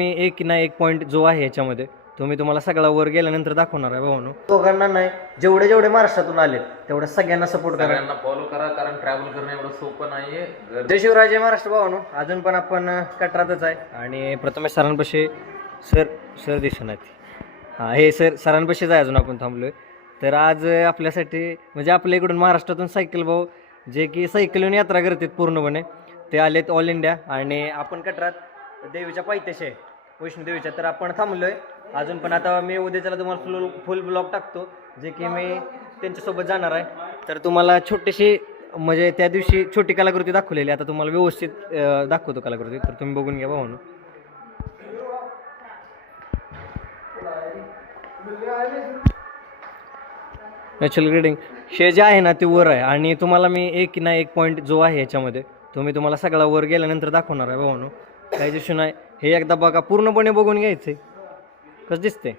मी एक ना एक पॉईंट जो आहे याच्यामध्ये तो मी तुम्हाला सगळा वर गेल्यानंतर दाखवणार आहे भावानो. दोघांना नाही जेवढे जेवढे महाराष्ट्रातून आले तेवढ्या सगळ्यांना सपोर्ट करा. सगळ्यांना फॉलो करा कारण ट्रॅव्हल करणं एवढं सोपं नाहीये. जय शिवराय जय महाराष्ट्र भावानो. अजून पण आपण कटरातच आहे. आणि प्रथमेश सरांपाशी सर सर आहेत हां हे सर सरांपाशीच आहे अजून आपण थांबलोय. तर आज आपल्यासाठी म्हणजे आपल्या इकडून महाराष्ट्रातून सायकल भाऊ जे की सायकलीवर यात्रा करतात पूर्णपणे ते आलेत ऑल इंडिया आणि आपण कटरात देवीच्या पायथ्याशी आहे. वैष्णोदेवीच्या तर आपण थांबलोय. अजून पण आता मी उद्याच्याला तुम्हाला फुल फुल ब्लॉग टाकतो जे की मी त्यांच्यासोबत जाणार आहे. तर तुम्हाला छोटीशी म्हणजे त्या दिवशी छोटी कलाकृती दाखवलेली. आता तुम्हाला व्यवस्थित दाखवतो कलाकृती. तर तुम्ही बघून घ्या भाऊ नॅचरल ग्रेडिंग हे जे आहे ना ते वर आहे. आणि तुम्हाला मी एक ना एक पॉईंट जो आहे याच्यामध्ये तो मी तुम्हाला सगळा वर गेल्यानंतर दाखवणार आहे भाऊ काही दिवशी नाही. हे एकदा बघा पूर्णपणे बघून घ्यायचं. कसं दिसते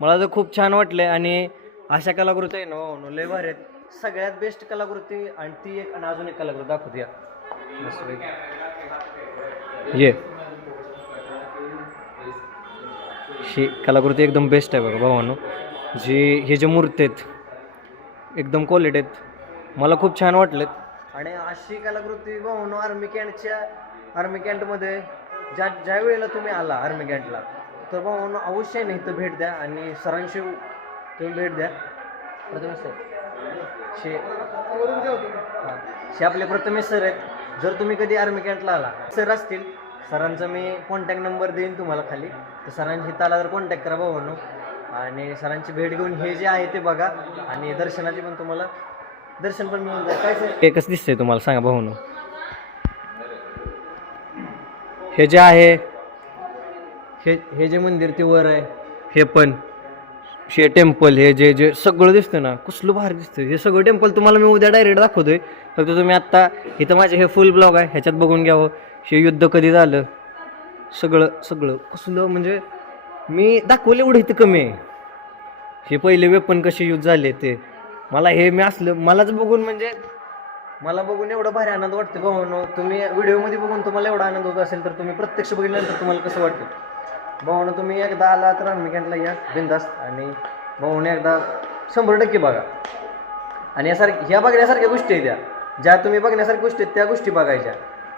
मला तर खूप छान वाटलं आणि अशा कलाकृती आहे ना भाऊ लय भारी आहेत. सगळ्यात बेस्ट कलाकृती आणि ती एक आणि अजून एक कलाकृती दाखवते या. ये. ही कलाकृती एकदम बेस्ट आहे बघा भावानो. जी हे जे मूर्ती आहेत एकदम क्वालिटी आहेत. मला खूप छान वाटलेत. आणि अशी कलाकृती भावानो आर्मी कॅन्टच्या आर्मी कॅन्टमध्ये ज्या ज्या वेळेला तुम्ही आला आर्मी गॅटला तर भावानो अवश्य नाही इथं भेट द्या आणि सरांशी तुम्ही भेट द्या. प्रथमेश सर. शे हां. शे आपले प्रथमेश सर आहेत. जर तुम्ही कधी आर्मी कॅन्टला आला सर असतील. सरांचा मी कॉन्टॅक्ट नंबर देईन तुम्हाला खाली. तर सरांशी आला तर कॉन्टॅक्ट करा भावानो आणि सरांची भेट घेऊन हे जे आहे ते बघा. आणि दर्शनाची पण तुम्हाला दर्शन पण मिळून जाईल. काय सर? एकच कसं दिसतंय तुम्हाला सांगा भाऊनो हे जे आहे हे हे जे मंदिर ते वर आहे. हे पण. हे टेम्पल हे जे जे सगळं दिसतं ना कसलं भारी दिसतं. हे सगळं टेम्पल तुम्हाला मी उद्या डायरेक्ट दाखवतोय. फक्त तुम्ही आत्ता इथं माझे हे फुल ब्लॉग आहे ह्याच्यात बघून घ्यावं हे. युद्ध कधी झालं? सगळं सगळं. कसलं म्हणजे मी दाखवलं एवढं इथं कमी आहे. हे पहिले वेपन कसे यूज झाले ते. मला हे मी असलं मलाच बघून म्हणजे मला बघून एवढं भारी आनंद वाटतो भावानो तुम्ही व्हिडिओमध्ये बघून तुम्हाला एवढा आनंद होत असेल तर तुम्ही प्रत्यक्ष बघितल्यानंतर तुम्हाला कसं वाटतं भावानं तुम्ही एकदा आला तर आम्ही कॅन्टला या बिंदास्त आणि भाऊने एकदा शंभर टक्के बघा. आणि यासारख्या ह्या बघण्यासारख्या गोष्टी आहेत त्या. ज्या तुम्ही बघण्यासारख्या गोष्टी आहेत त्या गोष्टी बघायच्या.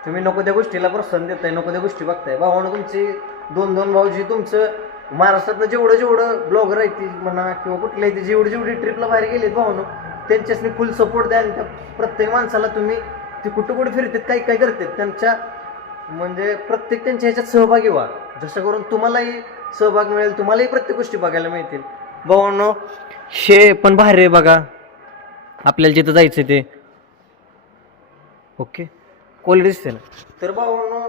तुम्ही नको त्या गोष्टीला प्रोत्साहन देताय नको त्या गोष्टी बघताय. भावानं तुमची दोन दोन भाऊजी तुमचं महाराष्ट्रातनं जेवढं जेवढं ब्लॉगर आहेत ती म्हणा किंवा कुठल्याही ती जेवढी जेवढी ट्रिपला बाहेर गेलीत भावानं त्यांच्यासनी फुल सपोर्ट द्या. आणि त्या प्रत्येक माणसाला तुम्ही ते कुठं कुठं फिरतात काही काय करतात त्यांच्या म्हणजे प्रत्येक त्यांच्या ह्याच्यात सहभागी व्हा. जसं करून तुम्हालाही सहभाग मिळेल तुम्हालाही प्रत्येक गोष्टी बघायला मिळतील. भावांनो हे पण बाहेर आहे बघा. आपल्याला जिथं जायचं ते. ओके? क्वालिटी दिसते ना? तर भावांनो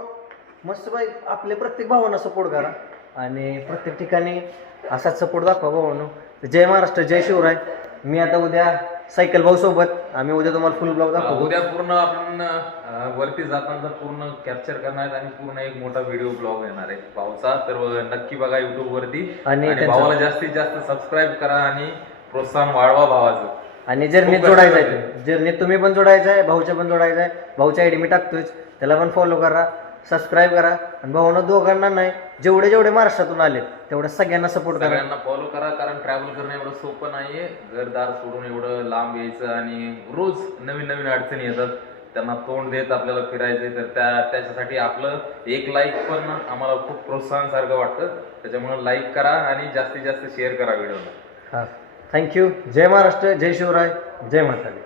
मस्त बाई आपल्या प्रत्येक भावांना सपोर्ट करा. आणि प्रत्येक ठिकाणी असाच सपोर्ट दाखवा भावांनो. जय महाराष्ट्र जय शिवराय. मी आता उद्या सायकल भाऊ सोबत. आम्ही उद्या तुम्हाला फुल ब्लॉग दाखवू. उद्या पूर्ण आपण अं, वरती जाताना पूर्ण कॅप्चर करणार आहेत आणि पूर्ण एक मोठा व्हिडिओ ब्लॉग येणार आहे. भाऊचा तर नक्की बघा युट्यूब वरती. आणि आणि त्यांचं- भावाला जास्तीत जास्त सबस्क्राईब करा आणि प्रोत्साहन वाढवा भावाचं. आणि जर्नीत खूप जोडायचं आहे. जर्नीत तुम्ही पण जोडायचं आहे भाऊच्या पण जोडायचं आहे. भाऊच्या आयडी मी टाकतोच त्याला पण फॉलो करा. सबस्क्राईब करा. आणि भाऊनं दोघांना नाही जेवढे जेवढे महाराष्ट्रातून आले तेवढ्या सगळ्यांना सपोर्ट करा. सगळ्यांना फॉलो करा कारण ट्रॅव्हल करणं एवढं सोपं नाहीये. घरदार सोडून एवढं लांब यायचं आणि रोज नवीन नवीन अडचणी येतात. त्यांना तोंड देत आपल्याला फिरायचंय तर त्या त्याच्यासाठी आपलं एक लाईक पण आम्हाला खूप प्रोत्साहन सारखं वाटतं. त्याच्यामुळे लाईक करा आणि जास्तीत जास्त शेअर करा व्हिडिओला हां. थँक्यू जय महाराष्ट्र जय शिवराय जय म्हातारी.